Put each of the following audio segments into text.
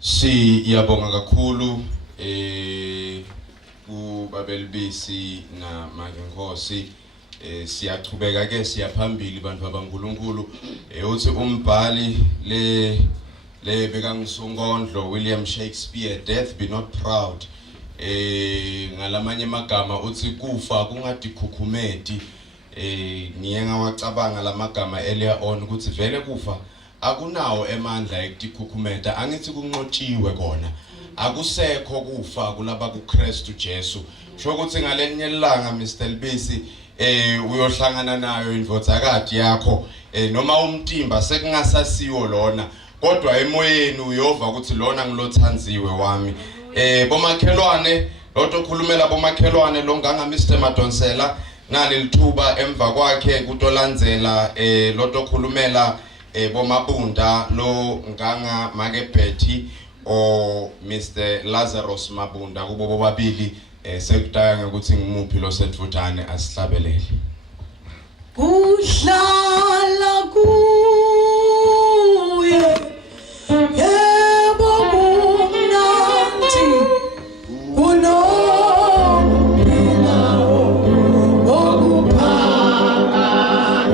Siyabonga kakhulu kuBaba Lubisi na Magenkosi. Siyachubeka ke siyaphambili bantu babaNkulunkulu. Uthi umbhali le bekangisungondlo William Shakespeare, death be not proud. Ngalamanye amagama uthi kufa kungadikhukhumeti. Ngiye ngawacabanga lamagama earlier on ukuthi vele kufa akunawo emandla ekukhukhumeta, angithi kunqotshiwe kona. Akusekho kufa kulaba kuKristu Jesu. Sho ukuthi ngalenye ilanga Mr Lubisi uyohlangana nayo indvodzakati yakho noma umtimba sekungasasiwo lona, kodwa emoyeni uyova ukuthi lona ngilothanziwe wami. Bomakhelwane loto khulumela bomakhelwane lo nganga Mr Madonsela nalelithuba emva kwakhe kutolandzela loto khulumela bomabunda lo nganga Makebhethi o Mr Lazarus Mabunda kubo bobabili. Sekudaya ukuthi ngimuphi lo setfuthane asihlabelele. Kuhlala kuye yebo kumnandi unomphelawo okuphaka.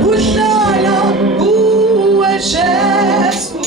Kuhlala kuwe Jesu,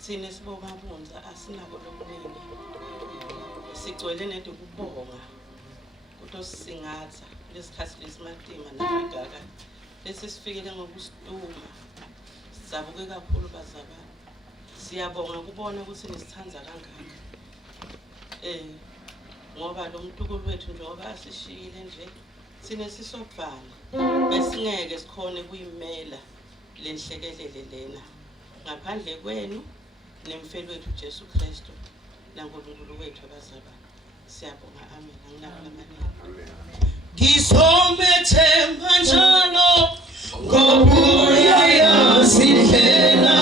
sinesibobabunza asinako lokuningi sigcwele nento kubonga kutosisingatha lesikhathi lesimatima nabagaga lesisifikele ngokusituma sizabuke kakhulu bazalwane. Siyabonga kubona ukuthi nisithanza kangaka ngoba lo mntukulu wethu njengoba asishiyile nje sinesisodvana besingeke sikhone kuyimela lenhlekelele lena ngaphandle kwenu nemfelo wethu Jesu Kristu naNkulunkulu wethu abazalwane. Siyabonga, amen. Anginakulamane. Ngisomethemba njalo ngobuya yazindlela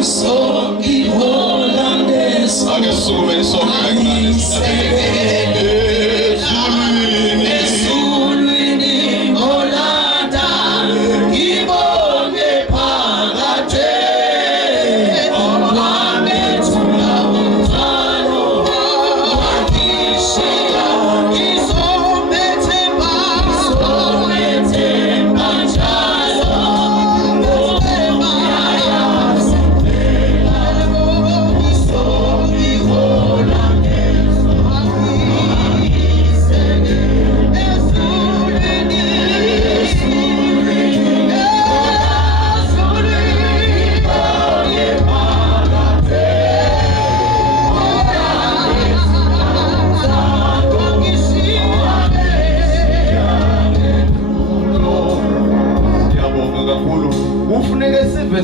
usongihola ngeso. Ake sukume sonke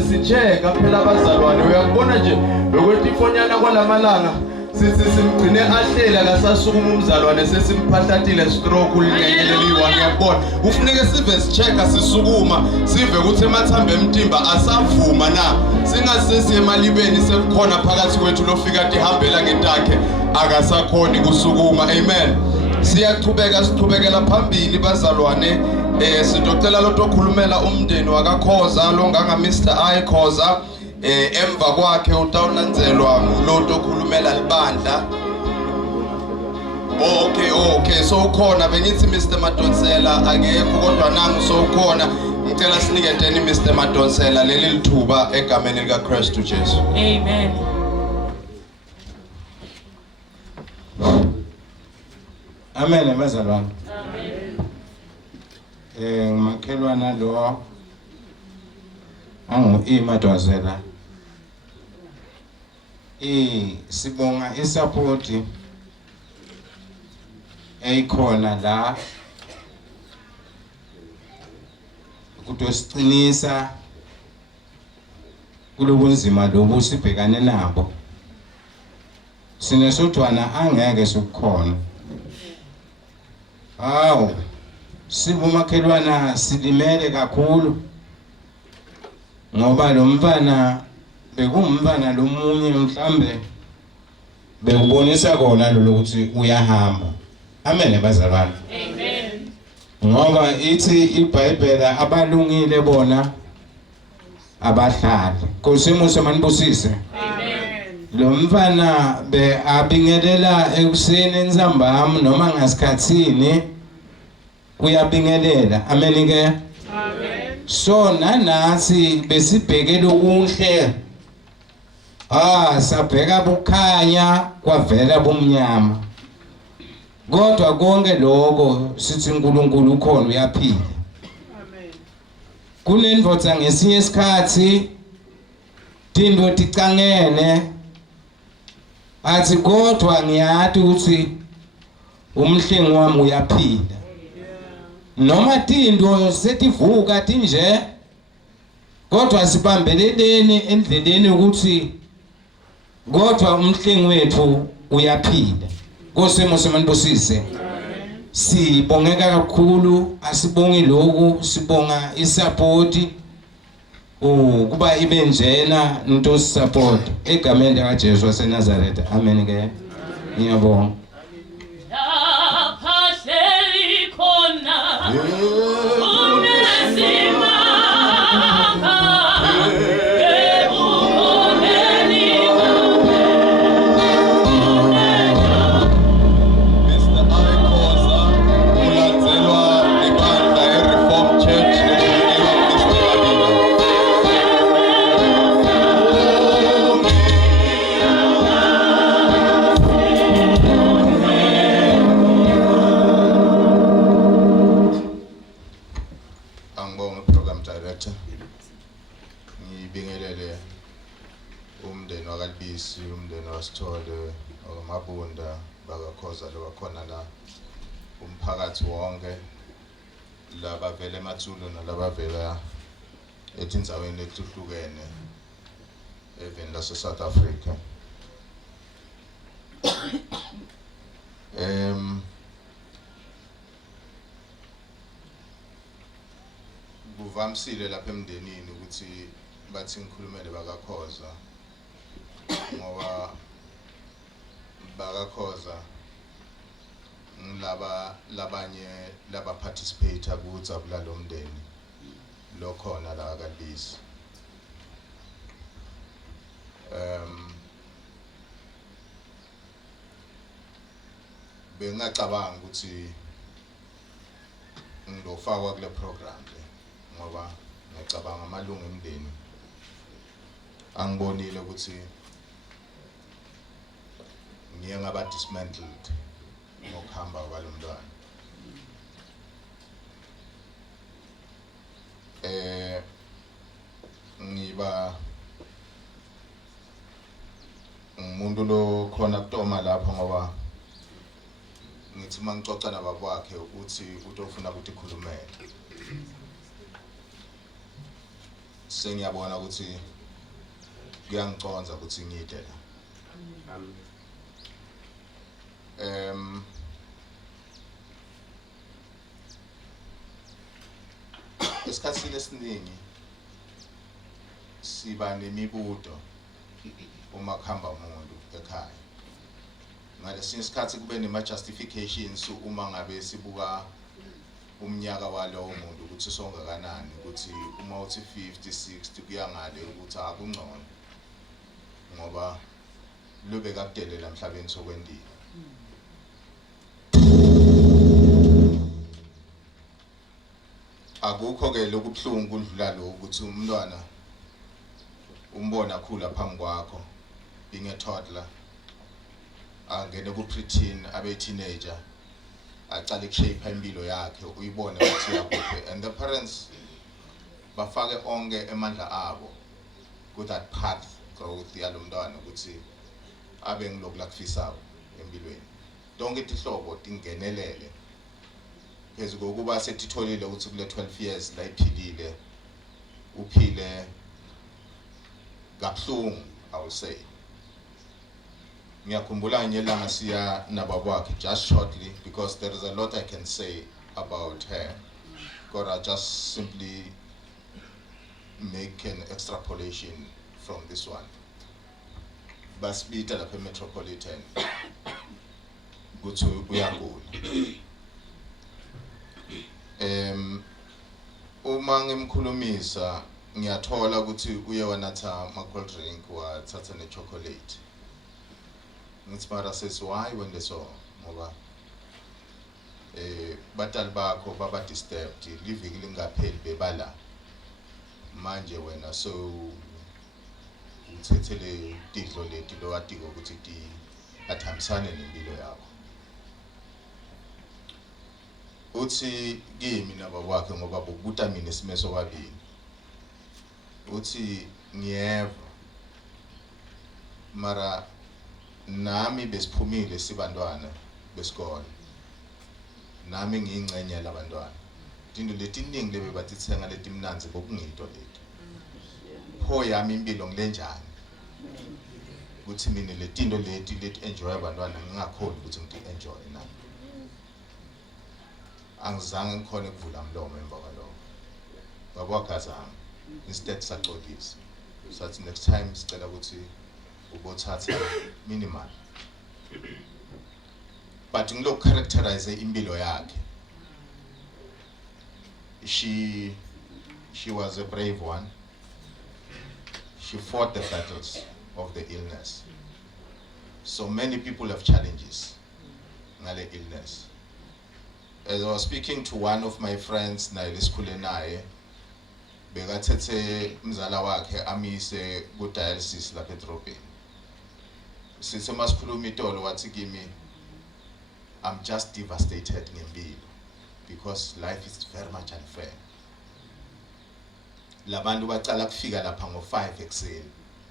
sicheka phela abazalwane. Uyakubona nje lokwethi ifonyana kwalamalanga sithi simgcine ahlela kasasukuma umzalwane sesimphahlathile stroke ulinyenyeleli yiwani. Uyakubona kufuneka sive sicheka sisukuma sive ukuthi emathambo emtimba asavuma na singasese emalibeni sekukhona phakathi kwethu lofika ihambela ngetakhe akasakhoni kusukuma. Amen. Siyachubeka sichubekela phambili bazalwane. Sidocela lo tokhulumela umndeni wakakhoza lo nganga Mr Khoza emva kwakhe utawulandzelwa nguloto okhulumela libandla. Okay, so ukhona bengithi Mr. Madonsela akekho kodwa nangu so ukhona. Ngicela siniketeni Mr. Madonsela leli lithuba egameni lika Kristu Jesu. Amen. Amen abazalwane. Amen. Ngumakhelwana lo Madonsela. Sibonga isupport eyikhona la kutosiqinisa kulobunzima lobu sibhekane nabo. Sinesodwana angeke sokukhona. Sibumakhelwana silimele kakhulu ngoba lo mfana bekumfana lomunye mhlambe bekubonisa kona lokuthi uyahamba. Amen bazalwane. Amen. Ngoba ithi iBhayibheli abalungile bona abahlali. Nkosi manibusise. Amen. Lo mfana be abingelela ekuseni enzambama noma ngasikhatsini uyabingelela. Amen ke. Amen. So nanasi besibhekela ukuhle. Sabheka bukhanya kwavela bomnyama. Kodwa konke lokho sithi uNkulunkulu ukhona uyaphila. Amen. Kunendvodza ngesinye isikhathi tindwo ticangene athi kodwa ngiyati ukuthi umhlengi wami uyaphila. Noma tindwo setivuka tinje kodwa sibambeleleni endleleni ukuthi kodwa umhlengi wethu uyaphila. Nkosi manibusise. Sibongeka kakhulu, asibongi lokhu, sibonga isupport kuba ibe njena into support egameni lika Jesu waseNazaretha. Amen ke. Ngiyabonga. Ngibingelele umndeni wakalubisi, umndeni wasithole, amabunda bakakhoza lobakhona la, umphakathi wonke, laba vele emathulo nalaba vela etindzaweni etuhlukene even lase South Africa. Kuvamsile lapha emndenini ukuthi bathi ngikhulumele bakakhoza ngoba bakakhoza labanye laba participate kuwutsabula lo mndeni lokhona la kalubisi. Bengacabanga ukuthi ngizofakwa kule program ngoba ngicabanga amalungu emndeni angibonile ukuthi ngiye ngaba dismantled ngokuhamba kwalomntwana. Ngiba umuntu lo khona kutoma lapha ngoba ngithi mangixoxa nabakwakhe ukuthi utofuna ukuthi ikhulumele. Sengiyabona ukuthi kuyangiconza ukuthi ngide la. Esikhatsini esiningi siba nemibuto uma kuhamba umuntu ekhaya. Ngalesinye isikhathi kube nema-justifications uma ngabe sibuka umnyaka walowo muntu ukuthi songakanani, ukuthi uma uthi 50 60 kuya ngale ukuthi akungcono. ngoba lube kakudelela emhlabeni sokwendile. Akukho ke lokubhlungu kudlula lo ukuthi umntwana umbona khula phambi kwakho being a toddler angene ku preteen abe teenager acale kushape impilo yakhe uyibone ukuthi yakuphi, and the parents bafake onke emandla abo ku that path growth yalo mntwana ukuthi abe ngilokhu lakufisako empilweni. Donke izihlobo tingenelele phezulu kokuba setitholile ukuthi kule 12 years la iphilile uphile kabuhlungu, I will say. Ngiyakhumbula ngelanga siya nabakwakhe just shortly because there is a lot I can say about her. God, I just simply make an extrapolation from this one. Basibita lapha Metropolitan ukuthi uyagula. Uma ngimkhulumisa ngiyathola ukuthi uye wanatha ama-cold drink wathatha ne-chocolate. Ngithi mara sesi why wende so ngoba batali bakho baba disturbed liviki lingapheli bebala manje wena so uthethele tidlo leti lo atiko ukuthi ti athambisane nempilo yakho. Uthi kimi nabakwakhe ngoba bokubuta mina isimeso babili uthi ngiyeva mara nami besiphumile sibantwana besikole nami ngiyingcenye labantwana into letiningi lebe batithenga letimnanzi bokungito leti pho yami impilo ngilenjani ukuthi mina letinto leti enjoy abantwana ngingakholi ukuthi ngi enjoy nami angizange ngikhona ukuvula umlomo emva kwalokho bakwakazama instead saxolisa sathi next time sicela ukuthi ubothatha minimal but ngilokhu characterize impilo yakhe. She was a brave one. She fought the battles of the illness. So many people have challenges ngale illness. As I was speaking to one of my friends naye lesikhule naye bekathethe mzala wakhe amise ku dialysis lapha edrobheni. Sithe masikhuluma itolo wathi kimi I'm just devastated ngempilo because life is very much unfair. Labantu bacala kufika lapha ngo5 ekseni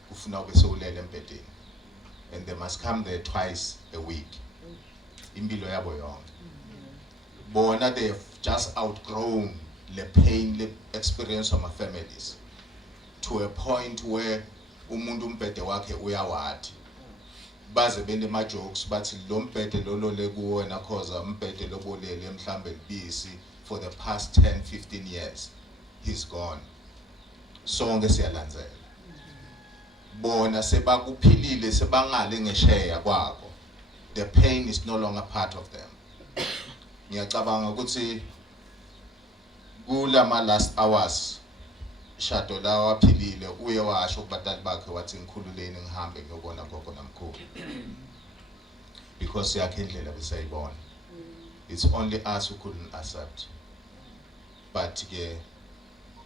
kufuna ube sewulele embedeni and they must come there twice a week. Impilo yabo yonke. Bona they've just outgrown the pain, the experience of my families to a point where umuntu umbhede wakhe uyawathi baze bene ma jokes bathi lo mbhede lo le kuwena cause umbhede lobolele mhlambe Lubisi for the past 10-15 years he's gone. Sonke siyalandzela bona sebakuphilile sebangale ngesheya kwakho. The pain is no longer part of them. Ngiyacabanga ukuthi kula ma last hours Shado lawa waphilile uye washo kubatali bakhe wathi ngikhululeni ngihambe ngiyobona gogo namkhulu because yakhe indlela besayibona. It's only us who couldn't accept, but ke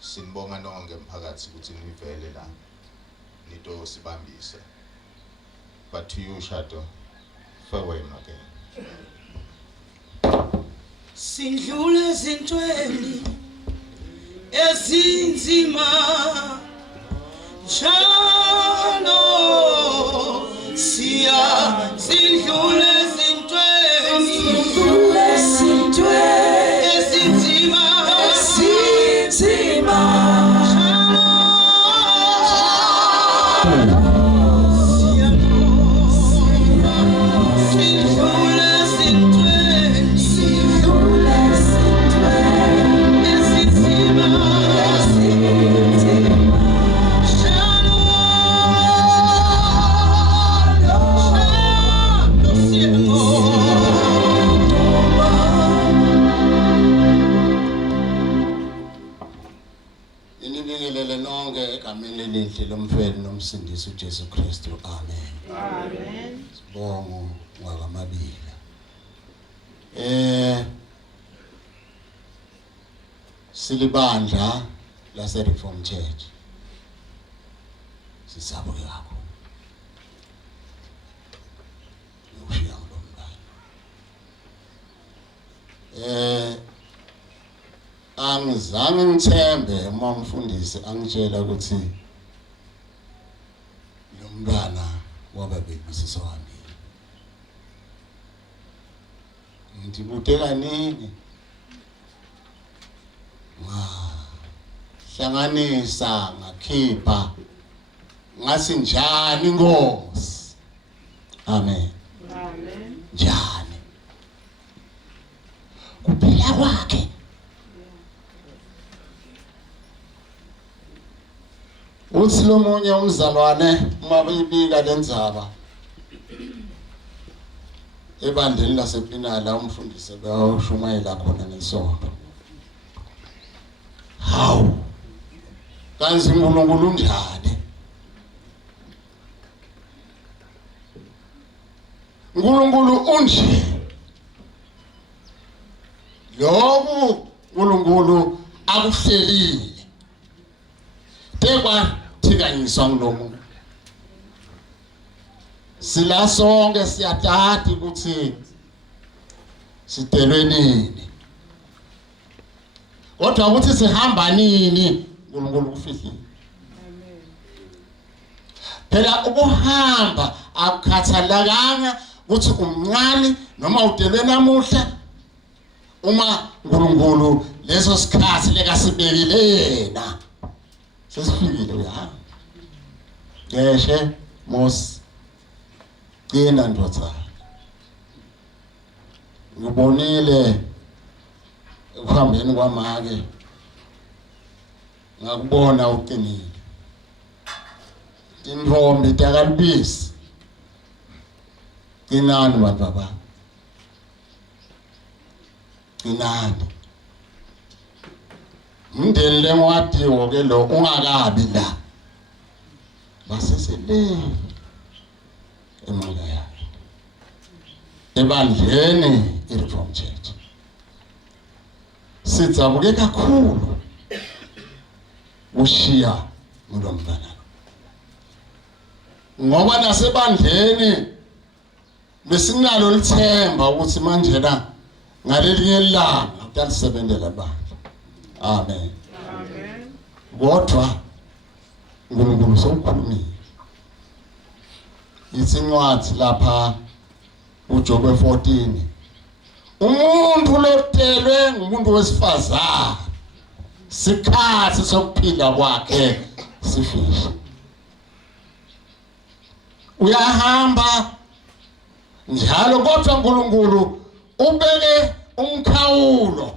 sinibonga nonke emphakathi ukuthi nivele la nito sibambise. But to you Shado, farewell again. Sindlule zintweni ezinzima njalo siya sindlule zintweni ezinzima uMsindisi uJesu Kristu. Amen. Amen. Sibonga ngakamabili. Silibandla lase Reform Church. Sisabuke kakhulu. Ushiya ngomntana. Angizange ngithembe uma umfundisi angitshela ukuthi lo mntwana wababekisiso wami. Ngibude kaningi. Hlanganisa ngakhipha ngasi njani Nkosi. Amen. Amen. Njani kuphila kwakhe uthi lo munye umzalwane uma beyibika lendzaba ebandleni lasepinala umfundisi bayashumayela khona ngesonto. Hawu kanzi uNkulunkulu unjani? uNkulunkulu unje. Lokhu uNkulunkulu akuhlelile. Tekwa thikanyiswa ngulomuntu. Sila sonke siyatati ukuthi sidelwe nini. Kodwa ukuthi sihamba nini uNkulunkulu kufihlile. Amen. Phela ukuhamba akukhathalekanga ukuthi umncane noma udelwe namuhla. Uma uNkulunkulu leso sikhathi lekasibekilena sesifikile uyahamba. Ngeshe mos qina ndoda. Ngibonile ukuhambeni kwamake ngakubona uqinile. Intombi takalubisi qinani baba. Qinani. Umndeni lengwadiwo ke lo ungakabi la. Basesele emangaya. Ebandleni iReform Church. Sizabuke kakhulu ushiya ngolomntana. Ngoba nasebandleni besinalo lithemba ukuthi manje na ngalelinye ilanga utalisebenzela bandla. Amen. Amen. Kodwa uNkulunkulu sokukhulumile. Isincwadi lapha uJobe 14. Umuntu lotelwe ngumuntu wesifazana. Sikhathi sokuphila kwakhe sifisha. Uyahamba njalo kodwa uNkulunkulu ubeke umkhawulo.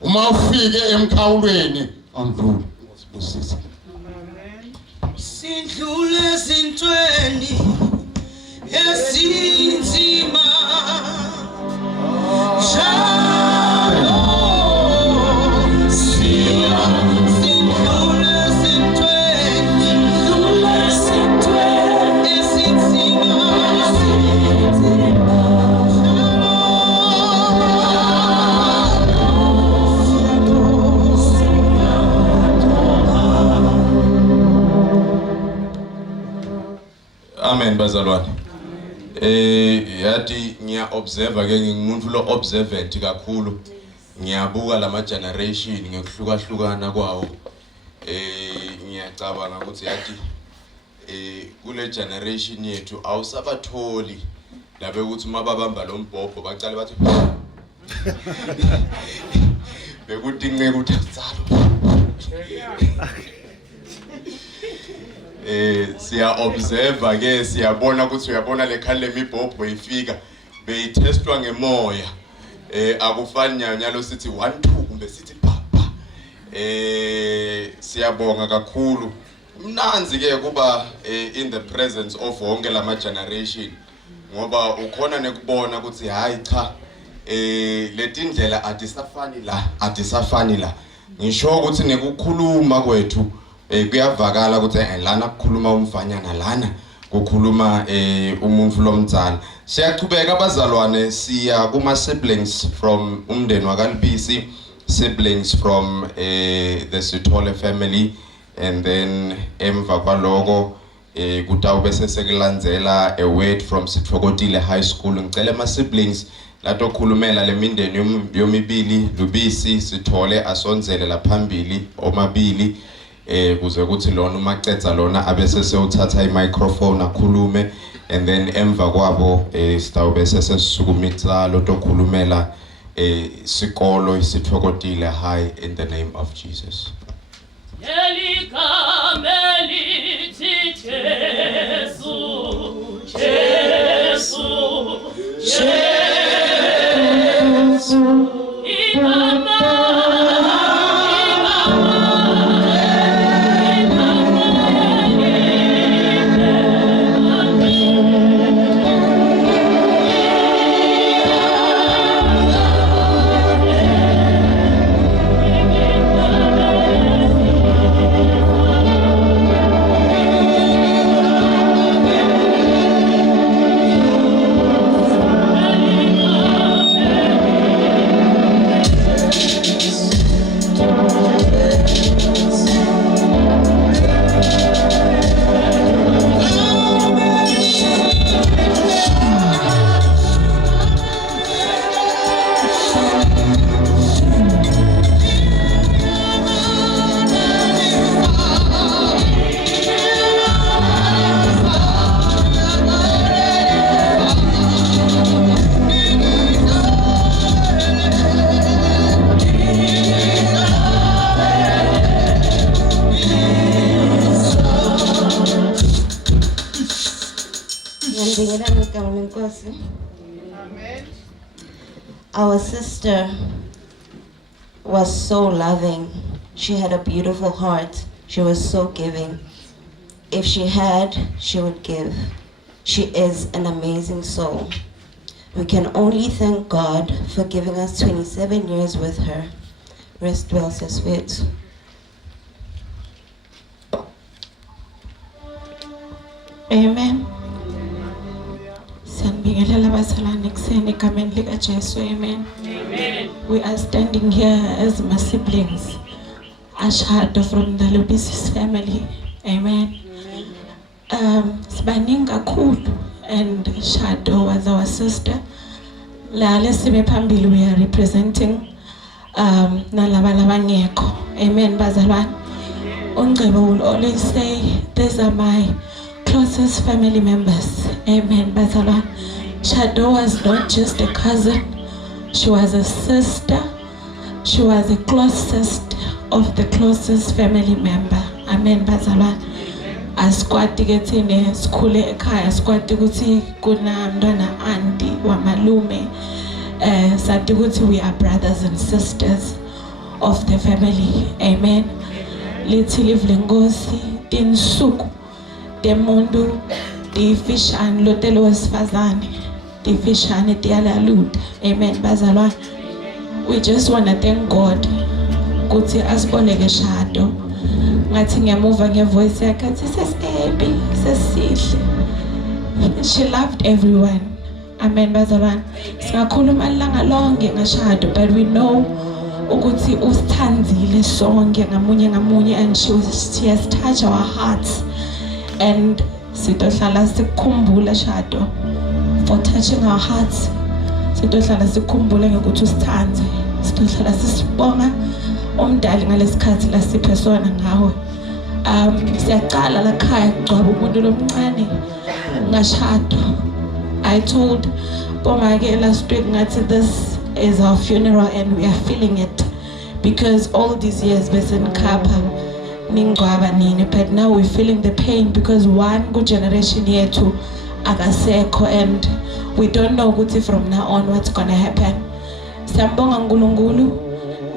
Uma ufike emkhawulweni andlula usisa. Amen. Sindlule ezintweni ezinzima. Amen bazalwane. Yathi ngiya observe ke ngingumuntu lo observant kakhulu. Ngiyabuka lama generation ngekuhlukahlukana kwawo. Ngiyacabanga ukuthi yathi kule generation yethu awusabatholi labe ukuthi mababamba lo mbhobho bacale bathi bekudinge ukuthi akutsalo. Siya observe ke siyabona ukuthi uyabona lekhali lemibhobho ifika beyithestwa ngemoya. Akufani nyalo sithi 1 2 kumbe sithi papa. Siyabonga kakhulu. Mnanzi ke kuba in the presence of wonke lama generation ngoba ukhona nekubona ukuthi hayi cha letindlela adisafani la ngisho ukuthi nekukhuluma kwethu kuyavakala ukuthi lana kukhuluma umfanyana lana kukhuluma umuntu lomdzala. Siyachubeka abazalwane siya kuma siblings from umndeni wakalubisi, siblings from the Sithole family, and then emva kwaloko kutawube sesekulandzela a word from Sitfokotile High School. Ngicela ama siblings lato khulumela lemindeni yomibili Lubisi Sithole asonzele laphambili omabili kuze kuthi lona umacetha lona abese sewuthatha i-microphone akhulume, and then emva kwabo sitawube sesisukumitsa loto khulumela sikolo Sitfokotile High in the name of Jesus. Our sister was so loving. She had a beautiful heart. She was so giving. If she had, she would give. She is an amazing soul. We can only thank God for giving us 27 years with her. Rest well, sis wethu. Amen. Amen. We are standing here as my siblings, Nomshado from the Lubisi family. Amen. Sibaningi kakhulu, and Shado was our sister. La lesime phambili we are representing nalaba labangekho. Amen bazalwane. Ungcebo will always say these are my closest family members. Amen bazalwane. Shado was not just a cousin, she was a sister, she was the closest of the closest family member. Amen bazalwane. Asikwati kethine sikhule ekhaya, asikwati ukuthi kuna mntwana auntie wamalume, sathi ukuthi we are brothers and sisters of the family. Amen. Lithi livle Nkosi tinsuku temuntu tifishane lotelo wesifazane tifishane tiyalaluda. Amen bazalwane. We just want to thank God ukuthi asiboleke Shado. Ngathi ngiyamuva ngevoice yakhe athi sesihappy sesihle. She loved everyone. Amen bazalwane. Singakhuluma ilanga lonke ngaShado, but we know ukuthi usithandile sonke ngamunye ngamunye, and she has touched our hearts, and sitohlala sikukhumbula Shado for touching our hearts. Sitohlala sikukhumbula ngokuthi usithande, sitohlala sisibonga umdali ngalesikhathi lasiphe sona ngawe. Siyaqala la khaya kugcwaba umuntu lomncane ngaShado. I told Bomake last week ngathi this is our funeral and we are feeling it, because all these years besen khapha ningcwaba nini, but now we're feeling the pain because one good generation yethu akasekho, and we don't know ukuthi from now on what's gonna happen. Siyambonga uNkulunkulu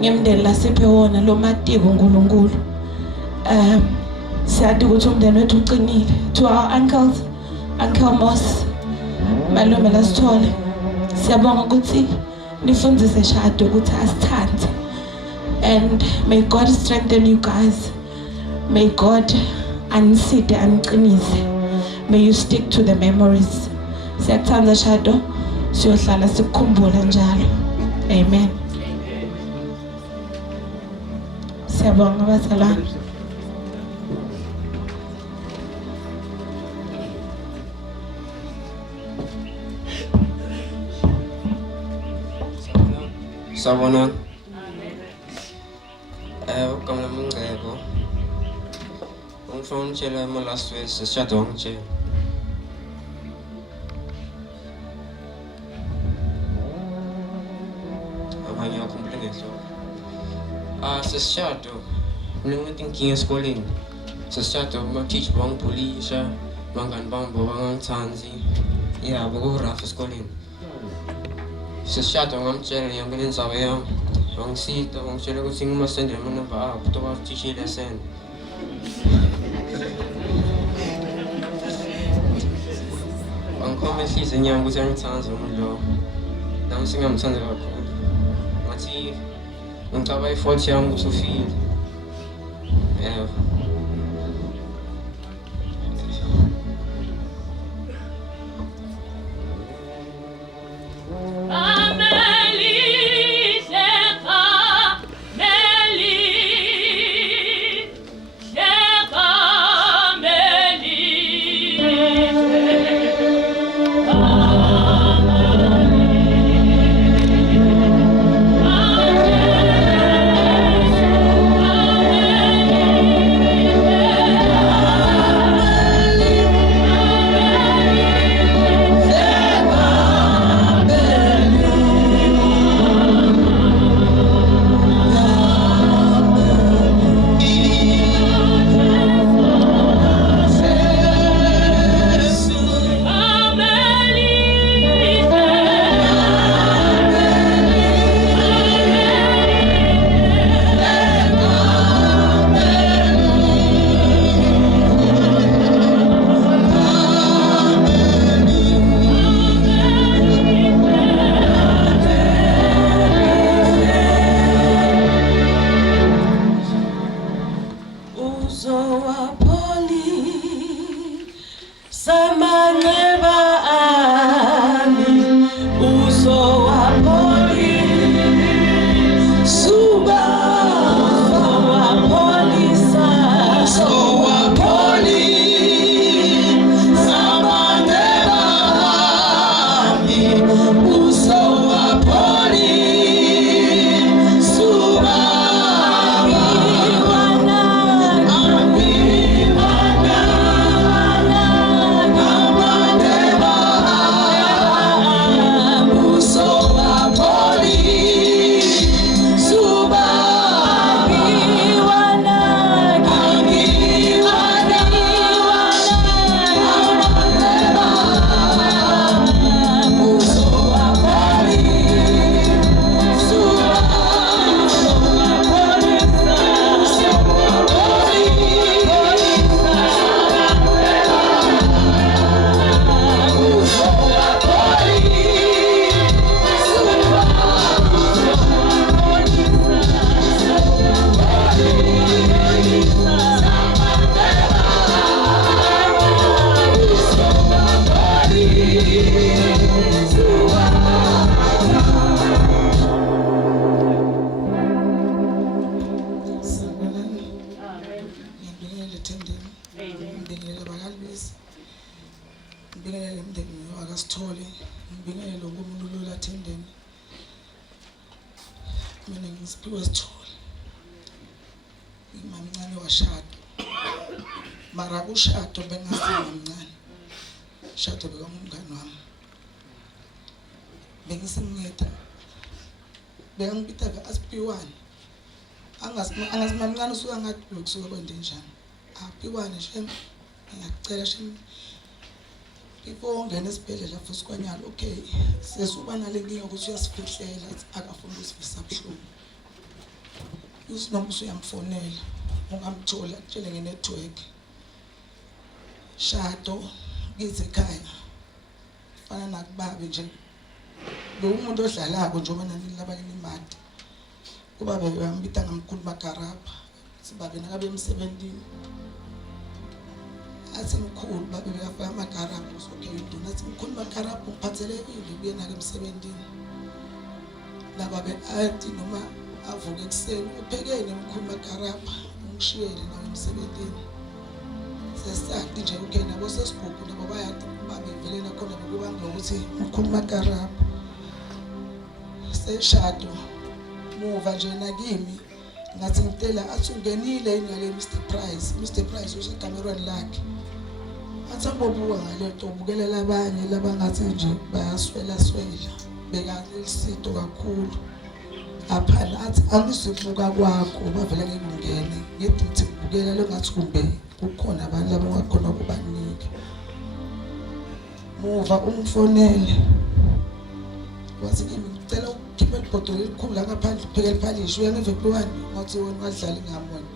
ngemndeni lasiphe wona lo matiko uNkulunkulu. Siyadi ukuthi umndeni wethu uqinile. To our uncles, Uncle Moss, malume lasithole, siyabonga ukuthi nifundzise Shado ukuthi asithande, and may God strengthen you guys. May God aniside aniqinise. May you stick to the memories. Siyakuthanda Shado, siyohlala sikukhumbula njalo. Amen. Siyabonga bazalwane. Sabona. Kamla mungebo. Umfon chela mo last week sa Shadong che. Amanya kumplenge so. Sa Shado. Nung thinking schooling. Sa Shado mo teach bang pulisya, mangan bang bawang tanzi. Yeah, bago raf schooling. Sa Shado ngam chela yang ganin sabayang. Ang sito, ang chela ko sing masan din mo na ba? Puto ka teach lesson. Ang comment season yang ko siyang tanzi mo lo. Nang singam tanzi ko. Mati, ang tabay fault yang ko feel. Mara ushado bengasimncane. Shado bekamngani wami. Bengisimnceda. Bengangipitha asipiwane. Angasimamncane usuka ngathi ukusuka kwende njani. Apiwane shem. Ngiyacela shem. Before ngene esibhedlela futhi kwanyalo okay. Sesuba nale nkinga ukuthi uyasifihlela akafuni usifisa buhlungu. Usinombuso uyamfonela. Ungamthola tshele nge-network. Shado kize ekhaya fana nakubabe nje lo umuntu odlalako njengoba nani labanye imali kuba bebambita ngamkhulu magarapha sibabe nakabe emsebentini athi mkhulu babe beyafaka amakarabhu okay udona athi mkhulu makarabhu ngiphathelekile kuye nake emsebentini lababe athi noma avuke ekuseni uphekene mkhulu makarabhu ngishiyele nawe emsebentini sesathi nje okay nabo sesigugu nabo bayathi babe vele nakhona bekuba ngokuthi mkhulu makarabhu seshado muva nje nakimi ngathi ngitela athi ungenile ngale Mr Price usekamerweni lakhe athi abobuka ngale nto ubukelela abanye labangathi nje bayaswela bekanisito kakhulu aphana athi akusibuka kwakho bavela ngekungene ngithi ubukela lengathi kumbe kukhona abantu labangakhona ukubanika muva umfonele wathi kimi ngicela ukhiphe ibhodolo elikhulu la ngaphandle upheke liphalishe uyangive kuwani ngathi wena ungadlali ngamona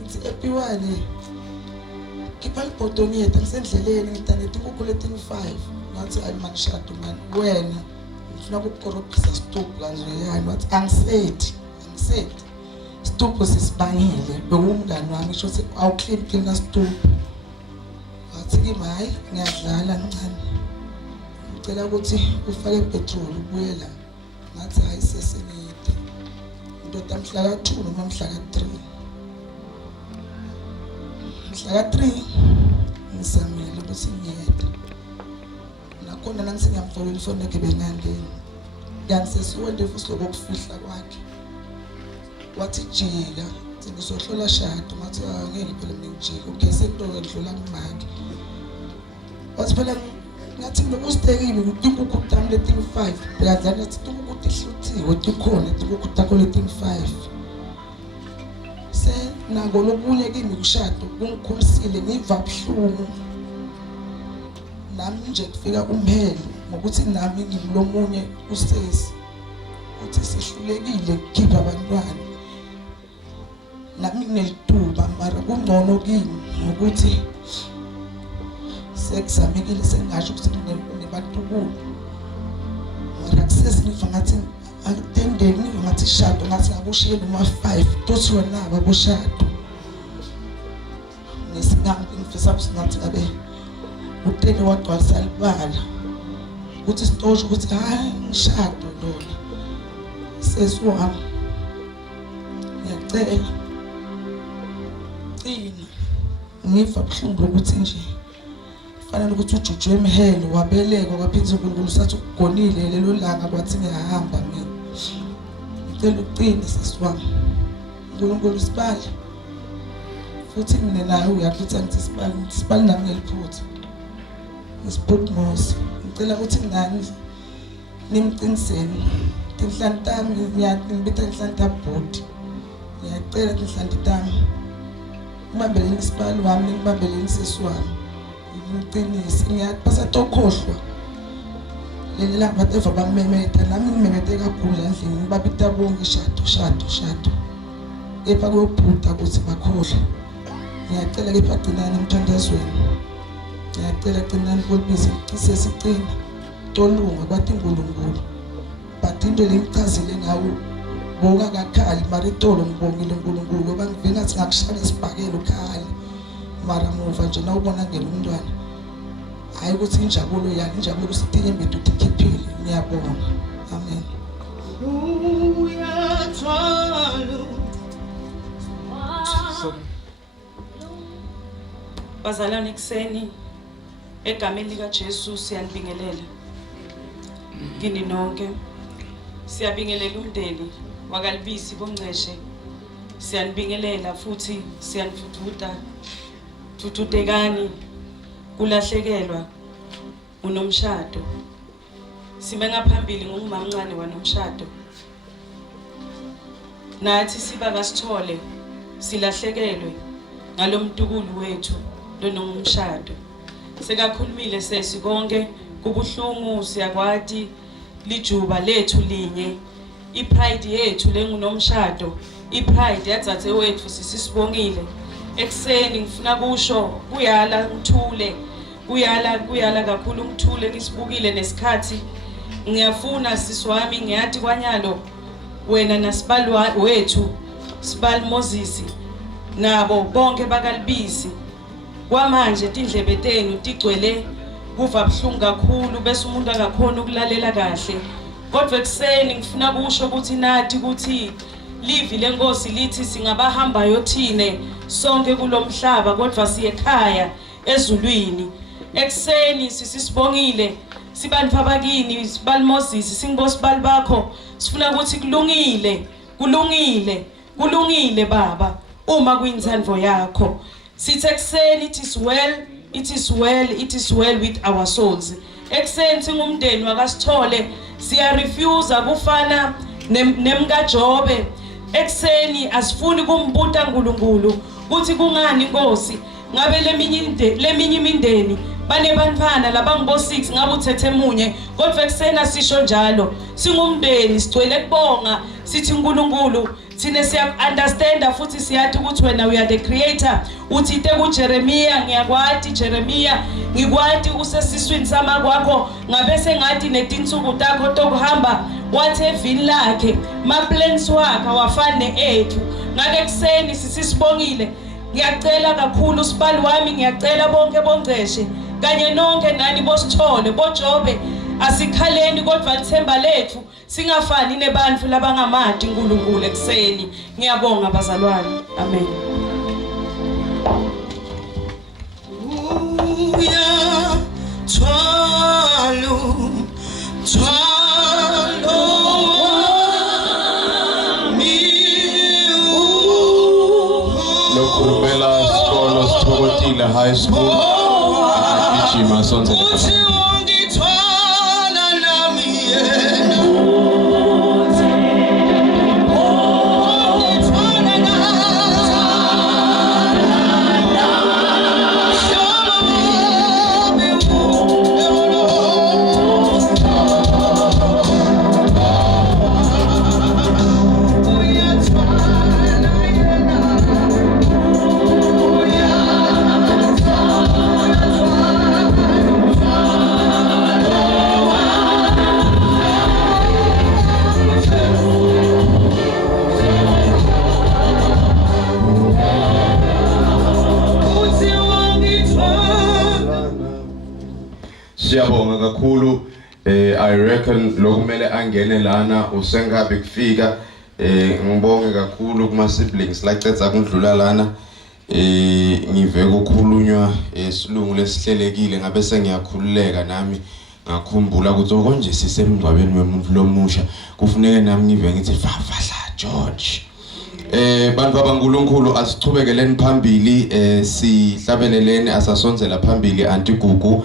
ngithi epiwane khipha ibhodolo yethu ngisendleleni ngitanete inkukhu letini 5 ngathi ayimanishado man wena ngifuna ukukorobhisa stop kanje yani wathi angisethi stop sisibangile bekumngani wami ngisho ukuthi awuclean na stop wathi kimi hayi ngiyadlala ncane ngicela ukuthi ufake petrol ubuyela ngathi hayi sesenide indoda mhla ka2 noma mhla ka3 ngisamile ukuthi ngiyede nakhona nangisengiyamfolela ifoni yakhe benandeni kanti sesiwende futhi lokufihla kwakhe wathi jika ngizohlola shado ngathi ngeke phela mina ngijike okay sentoke ngidlula kumaki wathi phela ngathi lokho sitekile inkukhu tami letini 5 beyadlala athi inkukhu ihluthiwe tikhona inkukhu takho letini 5 nako lokunye kimi kushado kungikhulisile ngiva buhlungu nami nje kufika umhelo ngokuthi nami ngimlomunye usesi uthi sihlulekile ukukhipha abantwana nami nginelituba mara kungcono kimi ngokuthi sekuzamekile sengasho ukuthi nebantukulu mara kusesiva ngathi akutendeni ngiva ngathi shado ngathi ngakushiye noma 5 tothi wena ababoshado nesingambi ngifisa ukuthi ngathi ngabe uteni wagcwalisa libala ukuthi sitosho ukuthi hayi ngishado lona sesiwami ngiyacela cina ngiva buhlungu ukuthi nje fanele ukuthi ujujwe emhelo wabeleka kwaphinza uNkulunkulu sathi ukugonile lelo langa kwathi ngiyahamba mina ngicela uqine sisiwami uNkulunkulu sibali futhi mina naye uyakuthi ngithi sibali nami ngeliphutha isipotmos ngicela ukuthi ngani nimqiniseni tinhlanti tami ngiyabita inhlanti tabhodi ngiyacela tinhlanti tami ngibambeleni isibali wami ngibambeleni sesiwami ngiqinise ngiyapasa tokhohlwa leli la bateva bamemeta nami ngimemete kakhulu endlini ngibabita bonke shado epha kuyobhuda ukuthi bakhohlwe ngiyacela kepha gcinani emthandazweni ngiyacela gcinani Lubisi sesicina tolunga kwathi uNkulunkulu but into lengichazile ngawo boka kakhali maritolo ngibongile uNkulunkulu ngoba ngivela ngathi ngakushaya isibhakelo khali mara muva nje nawubona ngene umntwana hayi ukuthi injabulo yani injabulo kusitinye imbedu tikhiphile ngiyabonga amen bazalwane ekseni egameni lika Jesu siyanibingelela kini nonke siyabingelela umndeni wakalibisi bomnceshe siyanibingelela futhi thuthudekani kulahlekelwa uNomshado sime ngaphambili ngumamncane waNomshado nathi siba kasithole silahlekelwe ngalomtukulu wethu loNomshado sekakhulumile sesi konke kubuhlungu siyakwati lijuba lethu linye ipride yethu lenguNomshado ipride yadzathe wethu sisibongile ekseni ngifuna kusho kuyala ngithule kuyala kakhulu ngithule nisibukile nesikhathi ngiyafuna siswami ngiyathi kwanyalo wena nasibali wethu sibali Moses nabo bonke bakalibisi. Kwamanje tindlebe tenu tigcwele kuva buhlungu kakhulu bese umuntu akakhona ukulalela kahle. Kodwa ekseni ngifuna kusho ukuthi nathi ukuthi livi lenkosi lithi singabahambayo thine sonke kulomhlaba kodwa siyekhaya ezulwini. Ekseni sisibongile sibantu abakini sibali Moses singbosi bali bakho sifuna ukuthi kulungile baba uma kuyinzandvo yakho. Sithi ekseni it is well with our souls. Ekseni singumndeni wakasithole siya refuse kufana nemkaJobe. Ekseni asifuni kumbuta uNkulunkulu kuthi kungani inkosi ngabe leminye imindeni banebantwana labangibo 6 ngabe uthethe munye kodwa ekseni asisho njalo singumndeni sigcwele kubonga sithi uNkulunkulu thina siya understand futhi siyathi ukuthi wena we are the creator. Uthite kuJeremiya ngiyakwati Jeremiya ngikwati usesiswini sama kwakho ngabe sengathi netinsuku takho tokuhamba wathe evini lakhe ma plans wakhe wafane ethu. Ngake ekseni sisibongile ngiyacela kakhulu sibali wami ngiyacela bonke bongceshe kanye nonke nani bosithole boJobe asikhaleni kodwa lithemba lethu singafani nebantu labangamadi uNkulunkulu ekseni. Ngiyabonga bazalwane. Amen. Lokhulumela isikolo Sithokotile High School agijima sonke. Siyabonga kakhulu. I reckon lokumele angene lana usengabe kufika. Ngibonge kakhulu kuma siblings lacetha kundlula lana. Ngive ukukhulunywa isilungu lesihlelekile ngabe sengiyakhululeka nami ngakhumbula ukuthi konje sisemgcwabeni wemuntu lomusha kufuneke nami ngive ngithi fafahla George. Bantu baNkulunkulu asichubekeleni phambili sihlabeleleni asasonzela phambili antigugu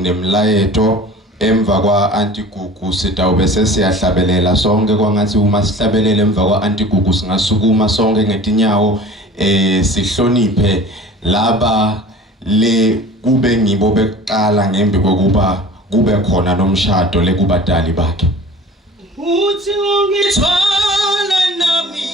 nemlayeto emva kwa antigugu sitawube sesiyahlabelela sonke kwangathi uma sihlabelele emva kwa antigugu singasukuma sonke ngetinyawo sihloniphe laba le kube ngibo beqala ngembi kokuba kube khona nomshado le kubadali bakhe. Uthi ungithwala nami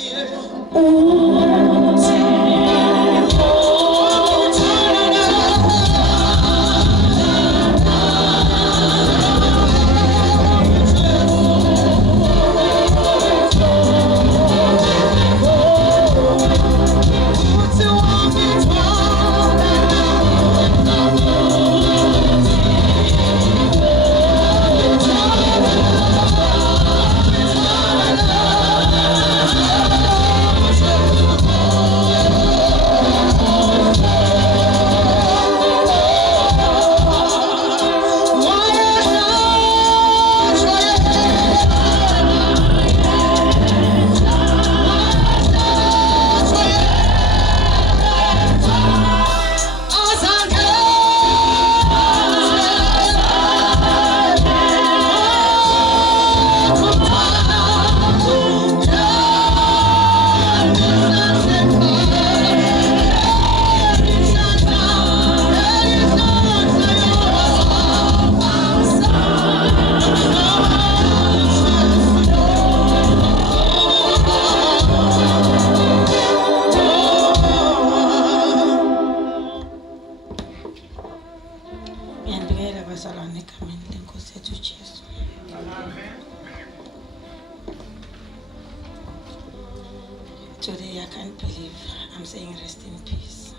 Today I can't believe I'm saying rest in peace,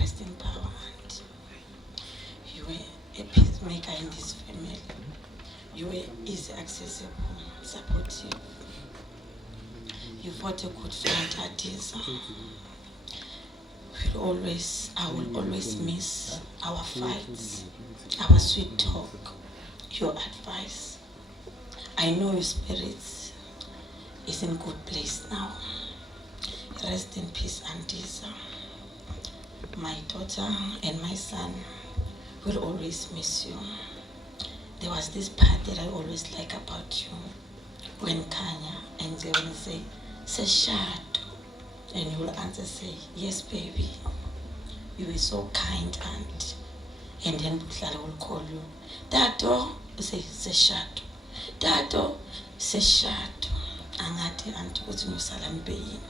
rest in power, and you were a peacemaker in this family. You were easy, accessible, supportive. You fought a good fight at this. I will always miss our fights, our sweet talk, your advice. I know your spirit is in good place now. Rest in peace, Aunties. My daughter and my son will always miss you. There was this part that I always like about you. When Kanya and they will say, Seshado, and you will answer, say, yes, baby. You were so kind, aunt. And then Butlala will call you, Dato, you say, Seshado. Dato, Seshado. Angati, aunt, uthi ngusalam beyin.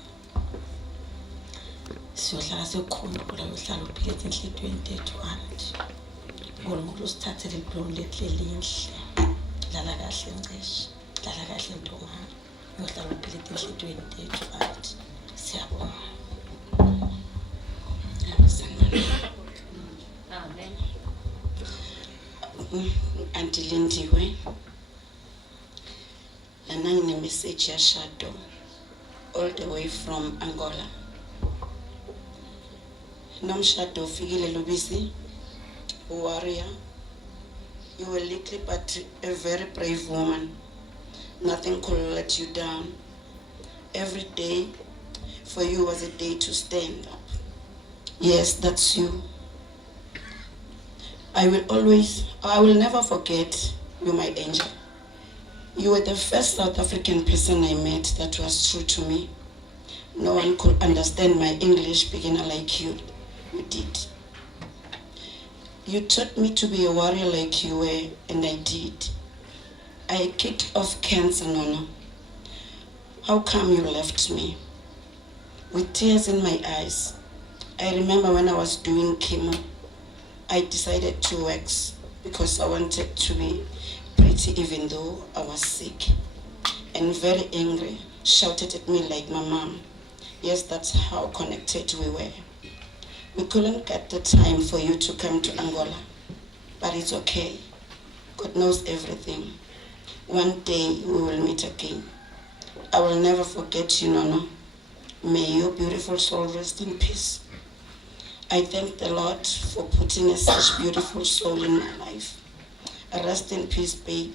Siyohlala sikukhumbula uhlala uphile enhlitweni tethu, aunt. UNkulunkulu usithathele ibhlungu lethu elihle. Dlala kahle Nceshi, dlala kahle Ntongana. Uyohlala uphile enhlitweni tethu, aunt. Siyabonga. Amen. Auntie Lindiwe, lana ngine message ya Shado all the way from Angola. Nomshado fikile Lubisi, warrior. You were little but a very brave woman. Nothing could let you down. Every day for you was a day to stand up. Yes, that's you. I will never forget you, my angel. You were the first South African person I met that was true to me. No one could understand my English beginner like you. You did. You taught me to be a warrior like you were, and I did. I kicked off cancer, Nono. How come you left me? With tears in my eyes. I remember when I was doing chemo, I decided to wax because I wanted to be pretty even though I was sick. And very angry, shouted at me like my mom. Yes, that's how connected we were. We couldn't get the time for you to come to Angola, but it's okay. God knows everything. One day we will meet again. I will never forget you, Nono. May your beautiful soul rest in peace. I thank the Lord for putting such beautiful soul in my life. Rest in peace, babe.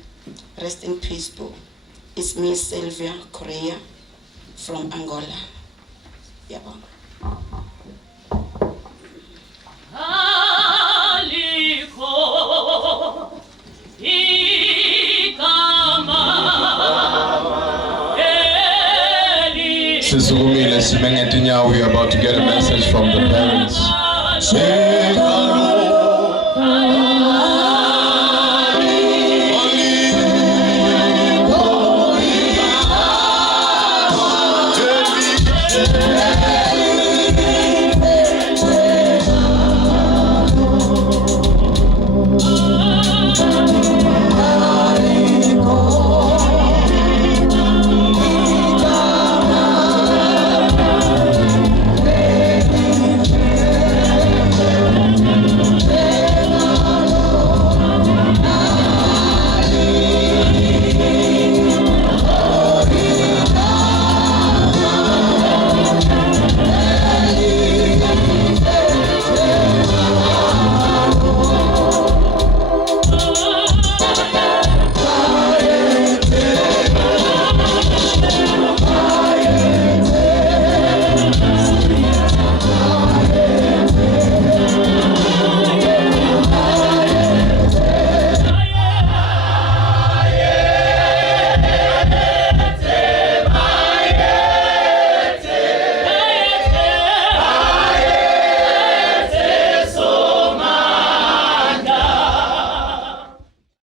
Rest in peace, boo. It's me, Sylvia Correa, from Angola. Yabo. Sister Umile Simenge Tinyaw, we are about to get a message from the parents.